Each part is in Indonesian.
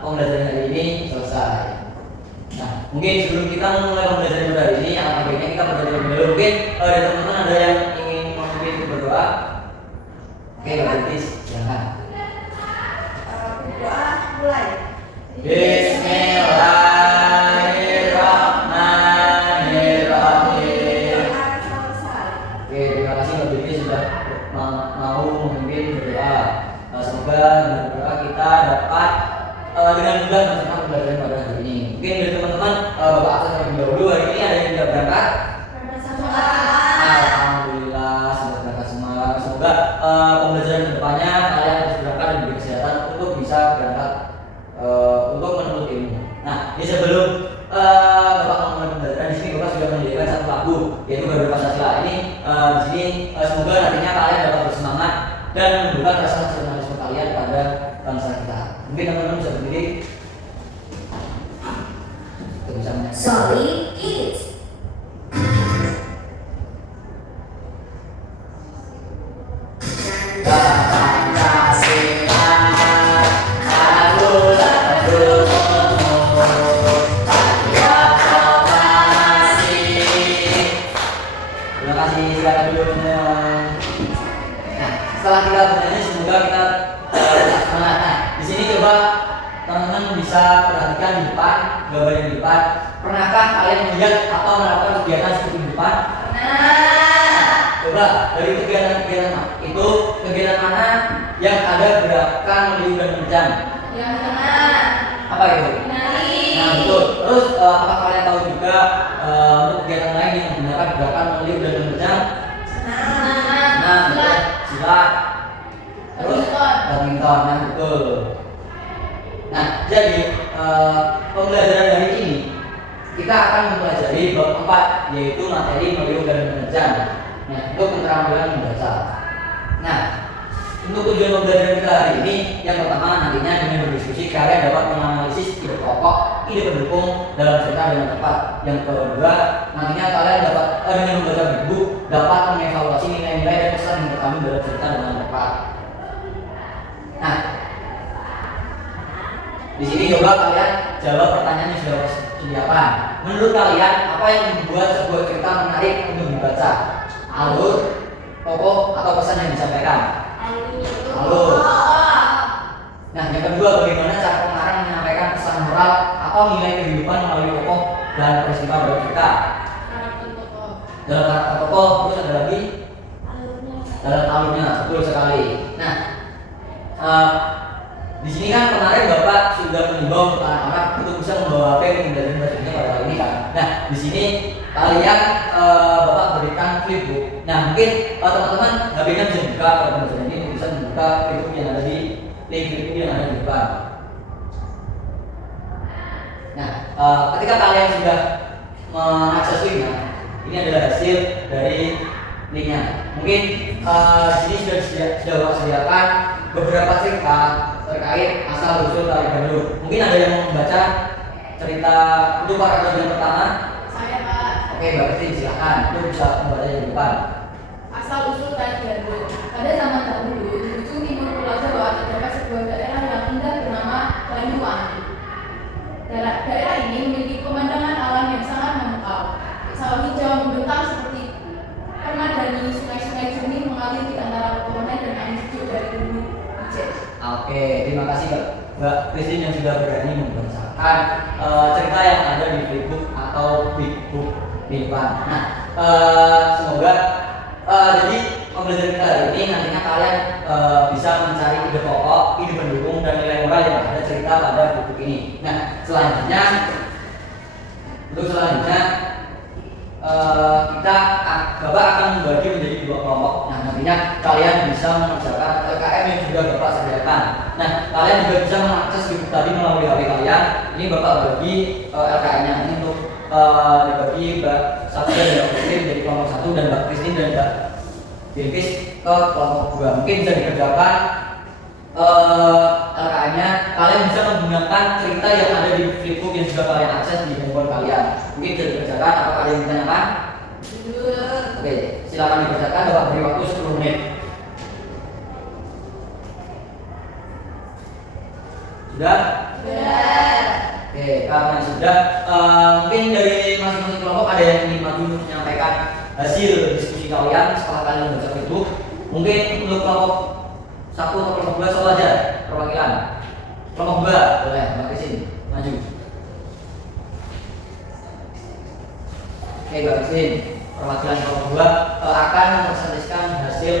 pembelajaran hari ini selesai. Nah, mungkin sebelum kita mulai pembelajaran pada hari ini, alangkah baiknya kita berdoa terlebih dahulu. Mungkin dari teman-teman ada yang ingin memimpin berdoa. Oke, Mbak Dentis, silakan. Berdoa mulai. Bismillahirrahmanirrahim. Oke, terima kasih Mbak Dentis sudah mau memimpin berdoa. Semoga dengan berdoa kita dapat dengan mudah melaksanakan pembelajaran pada hari ini. Mungkin dari teman-teman Bapak Akses terlebih dahulu, hari ini ada yang tidak berangkat? Alhamdulillah, sudah berangkat semua. Semoga pembelajaran kedepannya kalian harus berangkat dan diberi kesehatan untuk bisa berangkat untuk menuntut ilmu. Nah, ini sebelum Bapak memulai pembelajaran di sini, Bapak sudah menyediakan satu lagu yaitu Garuda Pancasila. Ini di sini semoga nantinya kalian dapat bersemangat dan menunjukkan rasa nasionalisme kalian pada bangsa kita. Mungkin teman-teman bisa berdiri. Solid Kids. Terima kasih, silakan dulu semua. Nah, setelah kita bernyanyi, semoga kita semangat. Nah, di sini coba teman-teman bisa perhatikan di depan, gambar yang di depan. Pernahkah kalian melihat atau melakukan kegiatan seperti di depan? Coba dari kegiatan-kegiatan itu, kegiatan mana yang ada gerakan meliuk dan menjam? Yang mana? Apa itu? Menari. Nah, betul. Terus apakah kalian tahu juga untuk kegiatan lain yang menggunakan gerakan meliuk dan menjam? Nah, silat. Terus badminton. Nah, betul. Nah, jadi pembelajaran hari ini kita akan mempelajari bab 4 yaitu materi meliuk dan menjam. Nah, untuk keterampilan membaca. Nah, untuk tujuan pembelajaran kita hari ini, yang pertama nantinya dengan berdiskusi kalian dapat menganalisis ide pokok, ide pendukung dalam cerita dengan tepat. Yang kedua, nantinya kalian dapat dengan membaca buku dapat mengevaluasi nilai-nilai dan pesan yang terkandung dalam cerita dengan tepat. Nah, di sini coba kalian jawab pertanyaan yang sudah disediakan. Menurut kalian, apa yang membuat sebuah cerita menarik untuk dibaca? Alur, tokoh, atau pesan yang disampaikan? Alur. Nah, yang kedua, bagaimana cara pengarang menyampaikan pesan moral atau nilai kehidupan melalui tokoh dan peristiwa dalam cerita? Dalam karakter tokoh, terus ada lagi dalam alurnya, betul sekali. Nah, di sini kan kemarin Bapak sudah mengimbau anak-anak untuk bisa membawa HP pembelajaran bahasa Indonesia pada hari ini kan. Nah, di sini kalian Bapak berikan flipbook. Nah, mungkin teman-teman HP-nya bisa dibuka pada pembelajaran ini bisa membuka flipbook yang ada di link flipbook yang ada di depan. Nah, ketika kalian sudah mengakses linknya, ini adalah hasil dari linknya. Mungkin di sini sudah Bapak sediakan beberapa cerita terkait asal usul tari Bandung. Mungkin ada yang mau membaca cerita untuk paragraf yang pertama? Saya, Pak. Oke, Mbak Christine silakan. Itu bisa membaca yang depan. Asal usul tari Bandung. Pada zaman dahulu, di ujung timur Pulau Jawa terdapat sebuah daerah yang indah bernama Banyuwangi. Daerah ini memiliki pemandangan alam yang sangat memukau. Sawah hijau membentang seperti permadani, sungai-sungai jernih mengalir di antara pepohonan dan angin sejuk dari gunung Ijen. Oke, terima kasih Mbak Christine yang sudah berani membacakan cerita yang ada di flipbook atau big book di depan. Nah, semoga jadi pembelajaran kita hari ini nantinya kalian bisa mencari ide pokok, ide pendukung dan nilai moral yang ada cerita pada buku ini. Nah, selanjutnya Bapak akan membagi menjadi dua kelompok. Nah, nantinya kalian bisa mengerjakan LKM yang sudah Bapak sediakan. Nah, kalian juga bisa mengakses buku tadi melalui HP kalian. Ini Bapak bagi LKM-nya ini untuk dibagi Mbak Satya dan Mbak Christine menjadi kelompok 1 dan Mbak Christine dan Mbak Bilkis ke kelompok 2. Mungkin bisa dikerjakan LKM-nya. Kalian bisa menggunakan cerita yang ada di flipbook yang sudah kalian akses di handphone kalian. Mungkin bisa dikerjakan. Apakah ada yang ditanyakan? Oke, silakan dikerjakan. Bapak beri waktu 10 menit. Sudah? Sudah. Oke, karena sudah, mungkin dari masing-masing kelompok ada yang ingin maju menyampaikan hasil diskusi kalian setelah kalian membaca Facebook. Mungkin untuk kelompok 1 atau kelompok 2 soal aja perwakilan. Kelompok 2 boleh, Mbak Christine maju. Oke, Mbak Christine, perwakilan kelompok 2 akan mempresentasikan hasil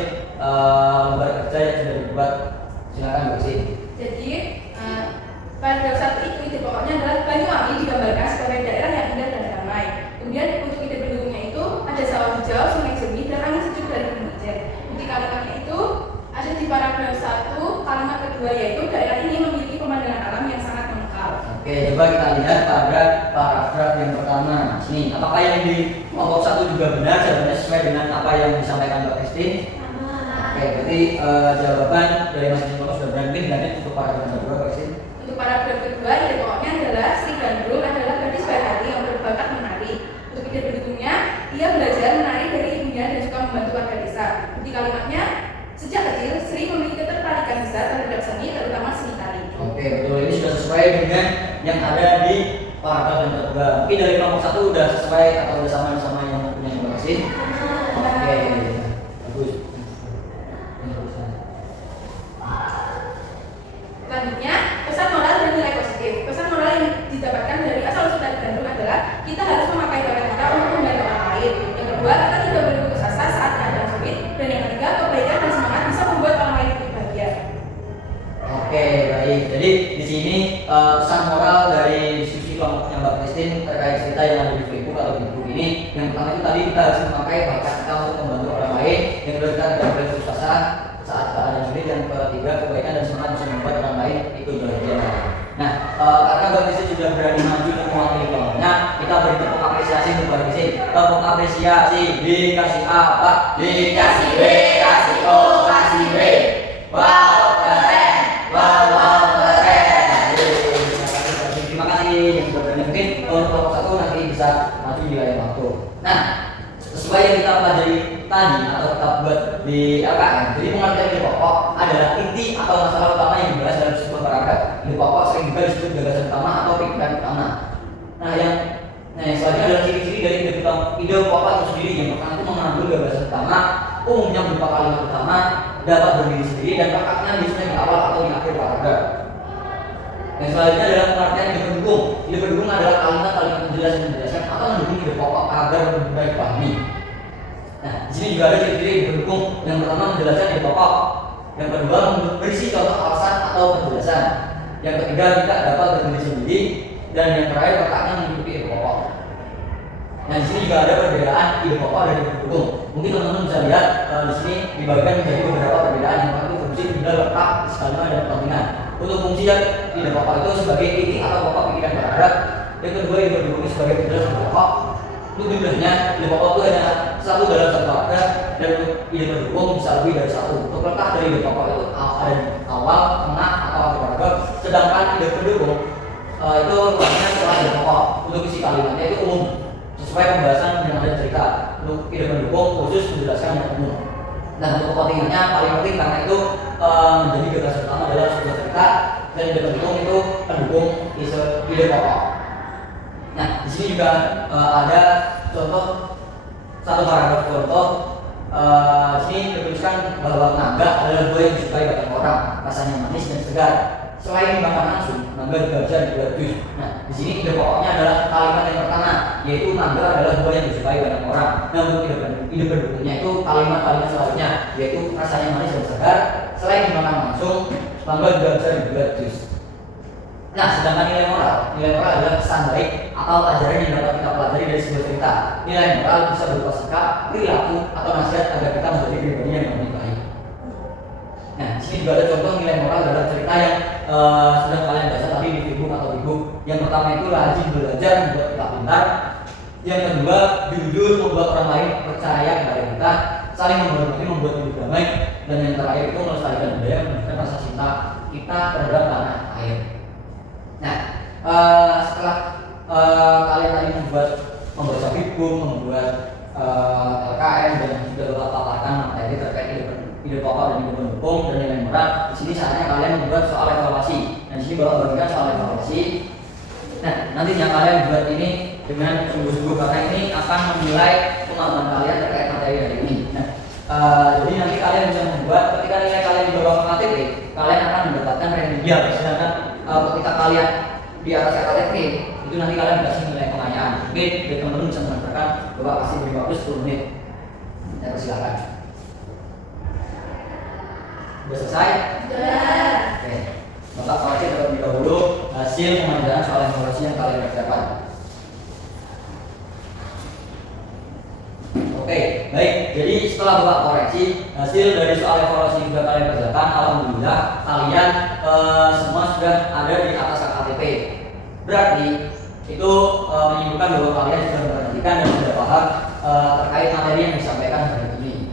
lembar kerja yang sudah dibuat. Silakan Mbak Christine. Jadi paragraf 1 itu ide pokoknya adalah Banyuwangi digambarkan sebagai daerah yang indah dan damai. Kemudian untuk ide pendukungnya itu ada sawah hijau, sungai jernih, dan angin sejuk dari gunung Ijen. Inti kalimatnya itu ada di paragraf 1 kalimat kedua, yaitu daerah ini memiliki pemandangan alam yang sangat mengkal. Oke, coba kita lihat pada paragraf yang pertama. Nih, apakah yang di kelompok 1 juga benar? Jawabannya sesuai dengan apa yang disampaikan Mbak Christine. Oke, berarti jawaban dari masing-masing kelompok sudah benar. Mungkin lanjut untuk paragraf kedua, Mbak Christine. Untuk paragraf kedua, ide pokoknya adalah Sri Gandrung adalah gadis baik hati yang berbakat menari. Untuk ide pendukungnya, ia belajar menari dari ibunya dan juga membantu warga desa. Inti kalimatnya, sejak kecil Sri memiliki ketertarikan besar terhadap seni, terutama seni tari. Oke, betul. Ini sudah sesuai dengan yang ada di paragraf yang kedua. Mungkin dari kelompok 1 sudah sesuai atau sudah sama yang punya Mbak Christine. Oke, bagus. Selanjutnya, pesan moral dan nilai positif. Pesan moral yang didapatkan dari asal usul tari Gandrung adalah kita harus memakai bakat kita untuk membantu orang lain. Yang kedua, kita tidak boleh putus asa saat keadaan sulit. Dan yang ketiga, kebaikan dan semangat bisa membuat orang lain lebih bahagia. Oke, baik. Jadi di sini pesan moral dari diskusi kelompoknya Mbak Christine terkait cerita yang ada di Facebook atau di buku ini. Yang pertama itu tadi kita harus memakai bakat kita untuk membantu orang lain. Yang kedua kita tidak boleh putus asa saat keadaan sulit. Yang ketiga, kebaikan dan semangat bisa membuat orang lain itu bahagia. Nah, karena Mbak Christine sudah berani maju untuk mewakili kelompoknya, kita beri tepuk apresiasi untuk Mbak Christine. Tepuk apresiasi, dikasih apa? Dikasih B, kasih O, kasih B. Wow, keren. Wow, keren. Terima kasih yang sudah berani. Mungkin kelompok 1 nanti bisa maju di lain waktu. Nah, sesuai yang kita pelajari tadi atau kita buat di LKM, jadi pengertian ide pokok adalah inti atau masalah utama yang dibahas dalam sebuah paragraf. Ide pokok sering juga disebut gagasan utama atau pikiran utama. Nah, yang selanjutnya adalah ciri-ciri dari ide pokok itu sendiri. Yang pertama itu mengandung gagasan utama, umumnya berupa kalimat utama, dapat berdiri sendiri dan letaknya biasanya di awal atau di akhir paragraf. Yang selanjutnya adalah pengertian ide pendukung. Ide pendukung adalah kalimat-kalimat penjelas yang menjelaskan atau mendukung ide pokok agar lebih mudah dipahami. Nah, di sini juga ada ciri-ciri ide pendukung. Yang pertama menjelaskan ide pokok. Yang kedua berisi contoh alasan atau penjelasan. Yang ketiga tidak dapat berdiri sendiri. Dan yang terakhir letaknya mengikuti ide pokok. Nah, di sini juga ada perbedaan ide pokok dan ide pendukung. Mungkin teman-teman bisa lihat di sini dibagikan menjadi beberapa perbedaan. Yang pertama itu fungsi, benda, letak, skala dan kepentingan. Untuk fungsi ide pokok itu sebagai inti atau pokok pikiran paragraf. Yang kedua ide pendukung sebagai penjelasan pokok. Untuk jumlahnya ide pokok itu hanya satu dalam satu paragraf dan ide pendukung bisa lebih dari satu. Untuk letak dari ide pokok itu ada di awal, tengah atau akhir paragraf. Sedangkan ide pendukung itu letaknya setelah ide pokok. Untuk isi kalimatnya itu umum sesuai pembahasan yang ada cerita. Untuk ide pendukung khusus menjelaskan yang umum. Nah, untuk kepentingannya paling penting karena itu menjadi gagasan utama dalam sebuah cerita dan ide pendukung itu pendukung ide pokok. Nah, di sini juga ada contoh satu paragraf contoh. Di sini dituliskan bahwa naga adalah buah yang disukai banyak orang, rasanya manis dan segar. Selain dimakan langsung, naga dibaca dibuat jus. Nah, di sini ide pokoknya adalah kalimat yang pertama, yaitu naga adalah buah yang disukai banyak orang. Nah, untuk ide pendukungnya itu kalimat-kalimat selanjutnya, yaitu rasanya manis dan segar. Selain dimakan langsung, naga juga bisa dibuat jus. Nah, sedangkan nilai moral adalah kesan baik atau ajaran yang dapat kita pelajari dari sebuah cerita. Nilai moral bisa berupa sikap, perilaku, atau nasihat agar kita menjadi pribadi yang lebih baik. Nah, di sini juga ada contoh nilai moral dalam cerita yang sudah kalian baca tadi di Facebook atau di buku. Yang pertama itu rajin belajar membuat kita pintar. Yang kedua, jujur membuat orang lain percaya kepada kita. Saling menghormati membuat hidup damai. Dan yang terakhir itu melestarikan budaya menunjukkan rasa cinta kita terhadap tanah air. Nah, setelah kalian tadi membaca buku, membuat LKM dan juga paparkan materi terkait ide pokok dan ide pendukung dan nilai moral, di sini saatnya kalian membuat soal evaluasi. Dan di sini Ini Bapak bagikan soal evaluasi. Nah, nantinya kalian buat ini dengan sungguh-sungguh karena ini akan menilai kemampuan kalian terkait materi hari ini. Nah, jadi nanti kalian bisa membuat ketika nilai kalian di bawah KTP, kalian akan mendapatkan remedial. Sedangkan ketika kalian di atas KTP, itu nanti kalian dikasih nilai pengayaan. Oke, jadi teman-teman bisa menentukan Bapak kasih beri waktu 10 menit. Ya, persilakan. Sudah selesai? Sudah. Oke. Bapak koreksi terlebih dahulu hasil pengerjaan soal evaluasi yang kalian kerjakan. Oke, baik. Jadi setelah Bapak koreksi hasil dari soal evaluasi yang sudah kalian kerjakan, alhamdulillah kalian semua sudah ada di atas KTP. Berarti itu menunjukkan bahwa kalian sudah memperhatikan dan sudah paham terkait materi yang disampaikan hari ini.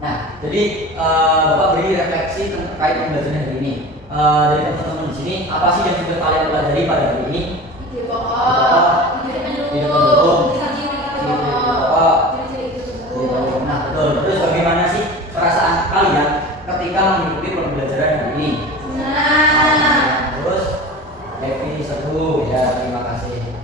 Nah, jadi Bapak beri refleksi terkait pembelajaran hari ini. Dari teman-teman di sini, apa sih yang sudah kalian pelajari pada hari ini? Ide pokok, ide pendukung, Nah, betul. Terus bagaimana sih perasaan kalian ketika mengikuti pembelajaran hari ini? Terus happy, seru, ya terima kasih.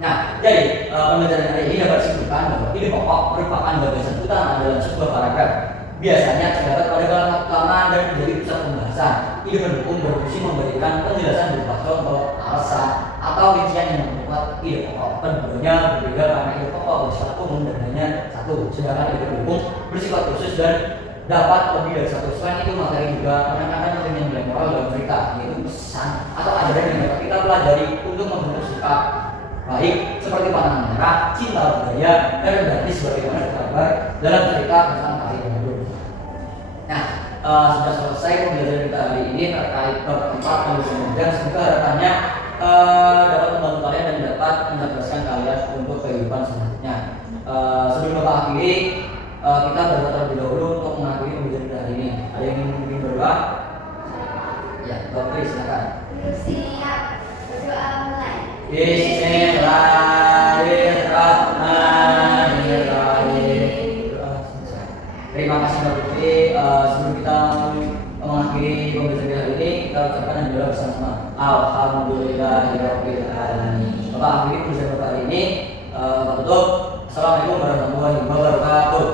Nah, jadi pembelajaran hari ini dapat disebutkan bahwa ide pokok merupakan gagasan utama dalam sebuah paragraf. Biasanya terdapat pada kalimat utama dan menjadi pusat pembahasan. Ide pendukung berfungsi memberikan penjelasan berupa contoh, alasan, atau rincian yang memperkuat ide pokok. Keduanya berbeda karena ide pokok bersifat umum dan hanya satu, sedangkan ide pendukung bersifat khusus dan dapat lebih dari satu. Selain itu, materi juga menekankan pentingnya nilai moral dalam cerita, yaitu pesan atau ajaran yang dapat kita pelajari untuk membentuk sikap baik seperti pandangan merah, cinta budaya, dan berarti sebagaimana tergambar dalam cerita tentang Kali Bandung. Nah, sudah selesai pembelajaran kita hari ini terkait bab 4 dan semoga harapannya dapat membantu kalian dan dapat mencerdaskan kalian untuk kehidupan selanjutnya. Sebelum Bapak akhiri, kita berdoa terlebih dahulu untuk mengakhiri pembelajaran kita hari ini. Ada yang ingin berdoa? Ya, Bapak beri silakan. siap, berdoa mulai. Bismillahirrahmanirrahim. Terima kasih Mbak Putri. Sebelum kita mengakhiri pembelajaran hari ini, kita ucapkan yang doa bersama-sama. Alhamdulillahirabbil alamin. Bapak akhiri pembelajaran hari ini. Tutup. Assalamualaikum warahmatullahi wabarakatuh.